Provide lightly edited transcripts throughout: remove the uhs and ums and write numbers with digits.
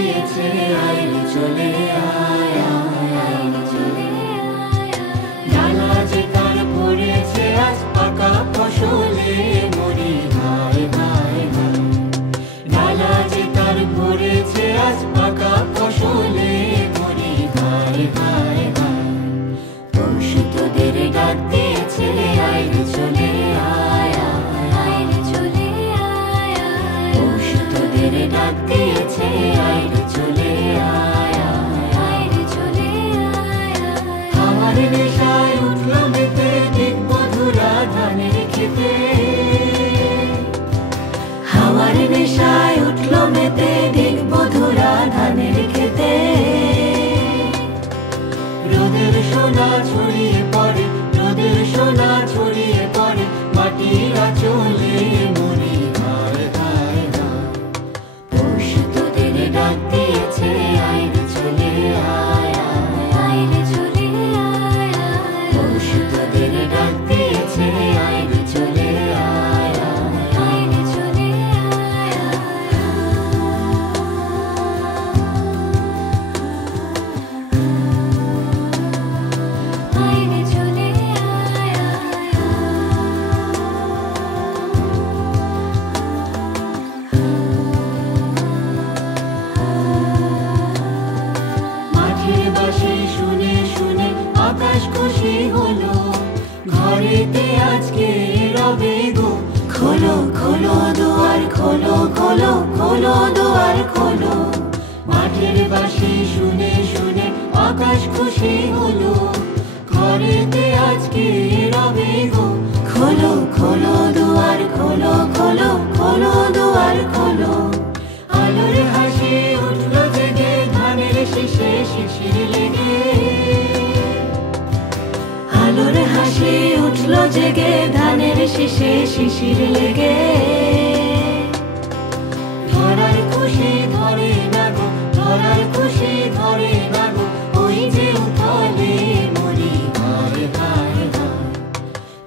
দিয়েছে, আইরে চলে আয় আয় আয় চলে আয়। ডালা যে তার পড়েছে আজ পাকা ফসলে মরি হায় হায় হায়। ডালা যে তার পড়েছে আজ পাকা ফসলে মরি হায় হায় হায়। পৌষ তোদের ডাক দিয়েছে, আইরে চলে আয় আয় আইরে চলে আয় আয়। পৌষ তোদের ডাক দিয়েছে, আইরে চলে আয় আয় আইরে চলে আয় আয়। হাওয়ার নেশায় উঠল মেতে দিক মধুরা ধানের খেতে। হাওয়ার নেশায় উঠল মেতে দিক মধুরা ধানের খেতে। রোদের সোনা ছড়িয়ে পড়ে, রোদের সোনা ছড়িয়ে পড়ে মাটির আঁচলে মরি হায় হায় হায়। পৌষ তোদের ডাক দিয়েছে, আইরে চলে আয় আয় আইরে চলে আয় আয়। পৌষ তোদের ডাক দিয়েছে, আইরে চলে আয় আয় আইরে চলে আয় আয়। আইরে চলে আয় আয় আয়। মাঠের বাঁশি শুনে শুনে আকাশ খুশি হলো। ঘরেতে আজকে রবে গো, খোলো খোলো দুয়ার খোলো খোলো খোলো দুয়ার খোলো। মাঠের বাঁশি শুনে শুনে আকাশ খুশি হলো। ঘরেতে আজকে রবে গো, খোলো খোলো দুয়ার খোলো খোলো খোলো দুয়ার খোলো। আলোর হাসি উঠল জেগে ধানের শীষে শিশির লেগে। আলোর হাসি উঠল জেগে ধানের শীষে শিশির লেগে। ধরার খুশি ধরে না গো, ধরার খুশি ধরে না গো, ওই যে উঠলে মরি হায় হায় হায়।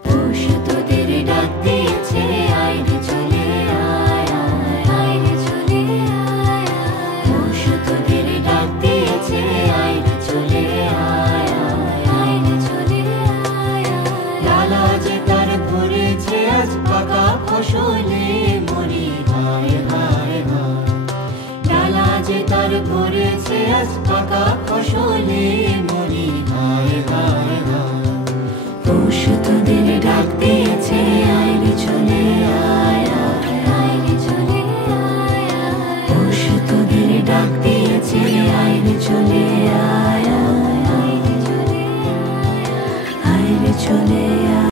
পৌষ তোদের ডাক দিয়েছে, আইরে চলে আয় আয় আইরে চলে আয় আয়। পৌষ তোদের ডাক দিয়েছে, আইরে চলে আয় আয় আইরে চলে আয় আয়। ডালা যে তার পড়েছে আজ পাকা ফসলে মরি হায় হায় হায়। ডালা যে তার পড়েছে আজ পাকা ফসলে মরি হায় হায় হায়। পৌষ তোদের ডাক দিয়ে